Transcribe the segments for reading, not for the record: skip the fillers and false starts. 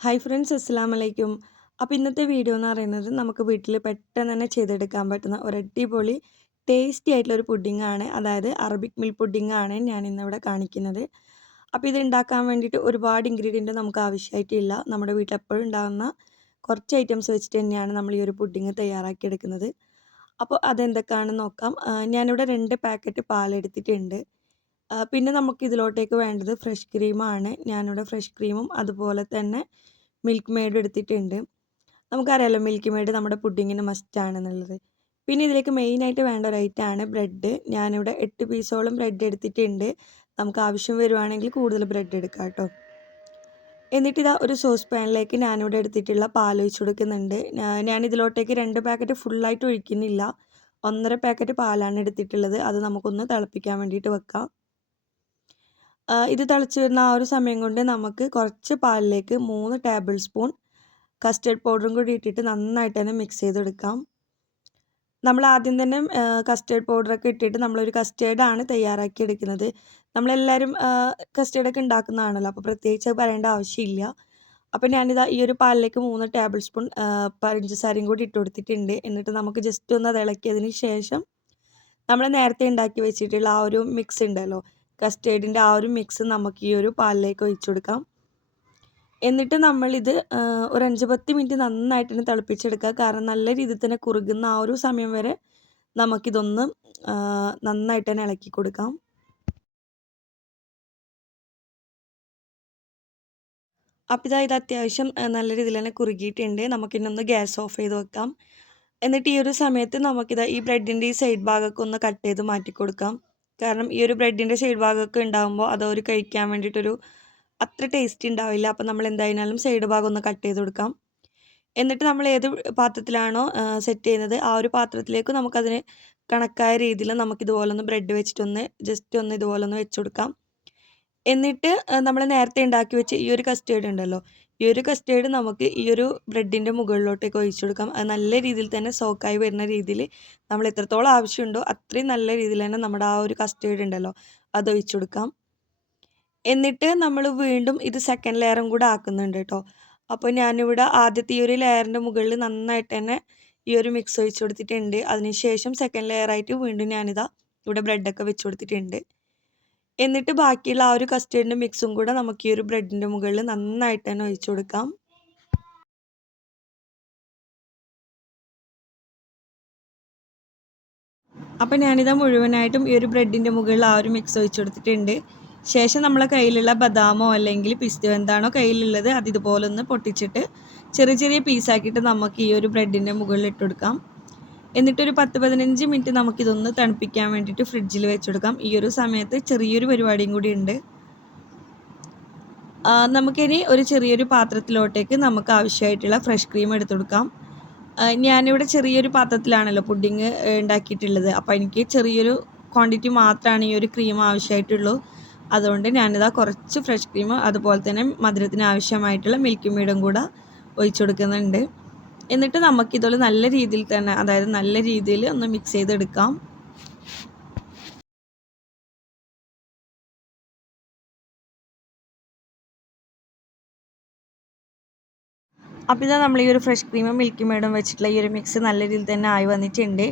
Hi friends, അസ്സലാമു അലൈക്കും. അപ്പോൾ ഇന്നത്തെ വീഡിയോ എന്ന് പറയുന്നത് നമുക്ക് വീട്ടിൽ പെട്ടെന്ന് തന്നെ ചെയ്തെടുക്കാൻ പറ്റുന്ന ഒരു അടിപൊളി ടേസ്റ്റി ആയിട്ടുള്ള ഒരു പുഡിങ്ങാണ്. അതായത് അറബിക് മിൽക്ക് പുഡിങ്ങാണ് ഞാൻ ഇന്നിവിടെ കാണിക്കുന്നത്. അപ്പോൾ ഇത് ഉണ്ടാക്കാൻ വേണ്ടിയിട്ട് ഒരുപാട് ഇൻഗ്രീഡിയൻറ്റ് നമുക്ക് ആവശ്യമായിട്ടില്ല. നമ്മുടെ വീട്ടിൽ എപ്പോഴും ഉണ്ടാകുന്ന കുറച്ച് ഐറ്റംസ് വെച്ചിട്ട് തന്നെയാണ് നമ്മൾ ഈ ഒരു പുഡിങ് തയ്യാറാക്കിയെടുക്കുന്നത്. അപ്പോൾ അതെന്തൊക്കെയാണെന്ന് നോക്കാം. ഞാനിവിടെ 2 പാക്കറ്റ് പാലെടുത്തിട്ടുണ്ട്. പിന്നെ നമുക്ക് ഇതിലോട്ടേക്ക് വേണ്ടത് ഫ്രഷ് ക്രീമാണ്. ഞാനിവിടെ ഫ്രഷ് ക്രീമും അതുപോലെ തന്നെ മിൽക്ക് മെയ്ഡും എടുത്തിട്ടുണ്ട്. നമുക്കറിയാലോ മിൽക്ക് മെയ്ഡ് നമ്മുടെ പുഡിങ്ങിന് മസ്റ്റാണെന്നുള്ളത്. പിന്നെ ഇതിലേക്ക് മെയിനായിട്ട് വേണ്ട ഒരു ഐറ്റമാണ് ബ്രെഡ്. ഞാനിവിടെ 8 പീസോളം ബ്രെഡ് എടുത്തിട്ടുണ്ട്. നമുക്ക് ആവശ്യം വരുവാണെങ്കിൽ കൂടുതൽ ബ്രെഡ് എടുക്കാം കേട്ടോ. എന്നിട്ടിതാ ഒരു സോസ് പാനിലേക്ക് ഞാനിവിടെ എടുത്തിട്ടുള്ള പാൽ ഒഴിച്ച് കൊടുക്കുന്നുണ്ട്. ഞാനിതിലോട്ടേക്ക് 2 പാക്കറ്റ് ഫുള്ളായിട്ട് ഒഴിക്കുന്നില്ല. 1.5 പാക്കറ്റ് പാലാണ് എടുത്തിട്ടുള്ളത്. അത് നമുക്കൊന്ന് തിളപ്പിക്കാൻ വേണ്ടിയിട്ട് വെക്കാം. ഇത് തിളച്ച് വരുന്ന ആ ഒരു സമയം കൊണ്ട് നമുക്ക് കുറച്ച് പാലിലേക്ക് 3 ടേബിൾ സ്പൂൺ കസ്റ്റർഡ് പൗഡറും കൂടി ഇട്ടിട്ട് നന്നായിട്ട് തന്നെ മിക്സ് ചെയ്തെടുക്കാം. നമ്മൾ ആദ്യം തന്നെ കസ്റ്റർഡ് പൗഡറൊക്കെ ഇട്ടിട്ട് നമ്മളൊരു കസ്റ്റേർഡാണ് തയ്യാറാക്കി എടുക്കുന്നത്. നമ്മളെല്ലാവരും കസ്റ്റേർഡൊക്കെ ഉണ്ടാക്കുന്നതാണല്ലോ, അപ്പോൾ പ്രത്യേകിച്ച് പറയേണ്ട ആവശ്യമില്ല. അപ്പോൾ ഞാനിതാ ഈ ഒരു പാലിലേക്ക് 3 ടേബിൾ സ്പൂൺ പഞ്ചസാരയും കൂടി ഇട്ട് കൊടുത്തിട്ടുണ്ട്. എന്നിട്ട് നമുക്ക് ജസ്റ്റ് ഒന്ന് അത് ഇളക്കിയതിന് ശേഷം നമ്മൾ നേരത്തെ ഉണ്ടാക്കി വെച്ചിട്ടുള്ള ആ ഒരു മിക്സ് ഉണ്ടല്ലോ, കസ്റ്റേർഡിൻ്റെ ആ ഒരു മിക്സ് നമുക്ക് ഈ ഒരു പാലിലേക്ക് ഒഴിച്ചു കൊടുക്കാം. എന്നിട്ട് നമ്മളിത് ഒരു 5-10 മിനിറ്റ് നന്നായിട്ട് തന്നെ തിളപ്പിച്ചെടുക്കുക. കാരണം നല്ല രീതിയിൽ തന്നെ കുറുകുന്ന ആ ഒരു സമയം വരെ നമുക്കിതൊന്ന് നന്നായിട്ട് തന്നെ ഇളക്കി കൊടുക്കാം. അപ്പോൾ ഇത് അത്യാവശ്യം നല്ല രീതിയിൽ തന്നെ കുറുകിയിട്ടുണ്ട്. നമുക്കിന്നൊന്ന് ഗ്യാസ് ഓഫ് ചെയ്ത് വെക്കാം. എന്നിട്ട് ഈ ഒരു സമയത്ത് ഈ ബ്രെഡിൻ്റെ ഈ സൈഡ് ഭാഗമൊക്കെ ഒന്ന് കട്ട് ചെയ്ത് മാറ്റി കൊടുക്കാം. കാരണം ഈ ഒരു ബ്രെഡിൻ്റെ സൈഡ് ഭാഗമൊക്കെ ഉണ്ടാകുമ്പോൾ അതൊരു കഴിക്കാൻ വേണ്ടിയിട്ടൊരു അത്ര ടേസ്റ്റ് ഉണ്ടാവില്ല. അപ്പോൾ നമ്മൾ എന്തായാലും സൈഡ് ഭാഗം ഒന്ന് കട്ട് ചെയ്ത് കൊടുക്കാം. എന്നിട്ട് നമ്മൾ ഏത് പാത്രത്തിലാണോ സെറ്റ് ചെയ്യുന്നത് ആ ഒരു പാത്രത്തിലേക്ക് നമുക്കതിന് കണക്കായ രീതിയിൽ നമുക്കിതുപോലൊന്ന് ബ്രെഡ് വെച്ചിട്ടൊന്ന് ജസ്റ്റ് ഒന്ന് ഇതുപോലൊന്ന് വെച്ച് കൊടുക്കാം. എന്നിട്ട് നമ്മൾ നേരത്തെ ഉണ്ടാക്കി വെച്ച ഈ ഒരു കസ്റ്റേർഡ് ഉണ്ടല്ലോ, ഈ ഒരു കസ്റ്റേർഡ് നമുക്ക് ഈ ഒരു ബ്രെഡിൻ്റെ മുകളിലോട്ടേക്ക് ഒഴിച്ചു കൊടുക്കാം. അത് നല്ല രീതിയിൽ തന്നെ സോക്കായി വരുന്ന രീതിയിൽ നമ്മൾ എത്രത്തോളം ആവശ്യമുണ്ടോ അത്രയും നല്ല രീതിയിൽ തന്നെ നമ്മുടെ ആ ഒരു കസ്റ്റേർഡ് ഉണ്ടല്ലോ അത് ഒഴിച്ചു കൊടുക്കാം. എന്നിട്ട് നമ്മൾ വീണ്ടും ഇത് സെക്കൻഡ് ലെയറും കൂടെ ആക്കുന്നുണ്ട് കേട്ടോ. അപ്പോൾ ഞാനിവിടെ ആദ്യത്തെ ഈ ഒരു ലെയറിൻ്റെ മുകളിൽ നന്നായിട്ട് തന്നെ ഈ ഒരു മിക്സ് ഒഴിച്ചു കൊടുത്തിട്ടുണ്ട്. അതിനുശേഷം സെക്കൻഡ് ലെയറായിട്ട് വീണ്ടും ഞാനിതാ ഇവിടെ ബ്രെഡൊക്കെ വെച്ച് കൊടുത്തിട്ടുണ്ട്. എന്നിട്ട് ബാക്കിയുള്ള ആ ഒരു കസ്റ്റേർഡിൻ്റെ മിക്സും കൂടെ നമുക്ക് ഈ ഒരു ബ്രെഡിൻ്റെ മുകളിൽ നന്നായിട്ട് തന്നെ ഒഴിച്ചു കൊടുക്കാം. അപ്പോൾ ഞാനിതാ മുഴുവനായിട്ടും ഈ ഒരു ബ്രെഡിൻ്റെ മുകളിൽ ആ ഒരു മിക്സ് ഒഴിച്ചു കൊടുത്തിട്ടുണ്ട്. ശേഷം നമ്മളെ കയ്യിലുള്ള ബദാമോ അല്ലെങ്കിൽ പിസ്തയോ എന്താണോ കയ്യിലുള്ളത് അത് ഇതുപോലൊന്ന് പൊട്ടിച്ചിട്ട് ചെറിയ ചെറിയ പീസാക്കിയിട്ട് നമുക്ക് ഈ ഒരു ബ്രെഡിൻ്റെ മുകളിൽ ഇട്ട് കൊടുക്കാം. എന്നിട്ടൊരു 10-15 മിനിറ്റ് നമുക്കിതൊന്ന് തണുപ്പിക്കാൻ വേണ്ടിയിട്ട് ഫ്രിഡ്ജിൽ വെച്ച് കൊടുക്കാം. ഈ ഒരു സമയത്ത് ചെറിയൊരു പരിപാടിയും കൂടി ഉണ്ട്. നമുക്കിനി ഒരു ചെറിയൊരു പാത്രത്തിലോട്ടേക്ക് നമുക്ക് ആവശ്യമായിട്ടുള്ള ഫ്രഷ് ക്രീം എടുത്ത് കൊടുക്കാം. ഞാനിവിടെ ചെറിയൊരു പാത്രത്തിലാണല്ലോ പുഡിങ് ഉണ്ടാക്കിയിട്ടുള്ളത്. അപ്പോൾ എനിക്ക് ചെറിയൊരു ക്വാണ്ടിറ്റി മാത്രമാണ് ഈ ഒരു ക്രീം ആവശ്യമായിട്ടുള്ളൂ. അതുകൊണ്ട് ഞാനിതാ കുറച്ച് ഫ്രഷ് ക്രീം അതുപോലെ തന്നെ മധുരത്തിന് ആവശ്യമായിട്ടുള്ള മിൽക്ക് മെയ്ഡും കൂടെ ഒഴിച്ചു കൊടുക്കുന്നുണ്ട്. എന്നിട്ട് നമുക്കിതൊരു നല്ല രീതിയിൽ തന്നെ, അതായത് നല്ല രീതിയിൽ ഒന്ന് മിക്സ് ചെയ്തെടുക്കാം. അപ്പോൾ ഇതാ നമ്മൾ ഈ ഒരു ഫ്രഷ് ക്രീമും മിൽക്ക് മെയ്ഡും വെച്ചിട്ടുള്ള ഈ ഒരു മിക്സ് നല്ല രീതിയിൽ തന്നെ ആയി വന്നിട്ടുണ്ട്.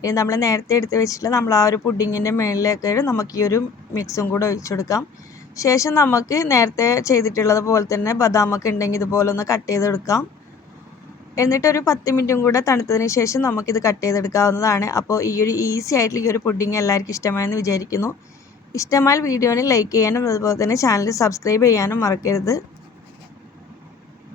ഇനി നമ്മൾ നേരത്തെ എടുത്ത് വെച്ചിട്ടുള്ള നമ്മൾ ആ ഒരു പുഡിങ്ങിൻ്റെ മുകളിലേക്ക് നമുക്ക് ഈ ഒരു മിക്സും കൂടെ ഒഴിച്ചു കൊടുക്കാം. ശേഷം നമുക്ക് നേരത്തെ ചെയ്തിട്ടുള്ളത് പോലെ തന്നെ ബദാമൊക്കെ ഉണ്ടെങ്കിൽ ഇതുപോലെ ഒന്ന് കട്ട് ചെയ്തെടുക്കാം. എന്നിട്ടൊരു 10 മിനിറ്റും കൂടെ തണുത്തതിന് ശേഷം നമുക്കിത് കട്ട് ചെയ്തെടുക്കാവുന്നതാണ്. അപ്പോൾ ഈ ഒരു ഈസി ആയിട്ടുള്ള ഈ ഒരു പുഡിങ് എല്ലാവർക്കും ഇഷ്ടമായെന്ന് വിചാരിക്കുന്നു. ഇഷ്ടമായാൽ വീഡിയോയിൽ ലൈക്ക് ചെയ്യാനും അതുപോലെ തന്നെ ചാനൽ സബ്സ്ക്രൈബ് ചെയ്യാനും മറക്കരുത്.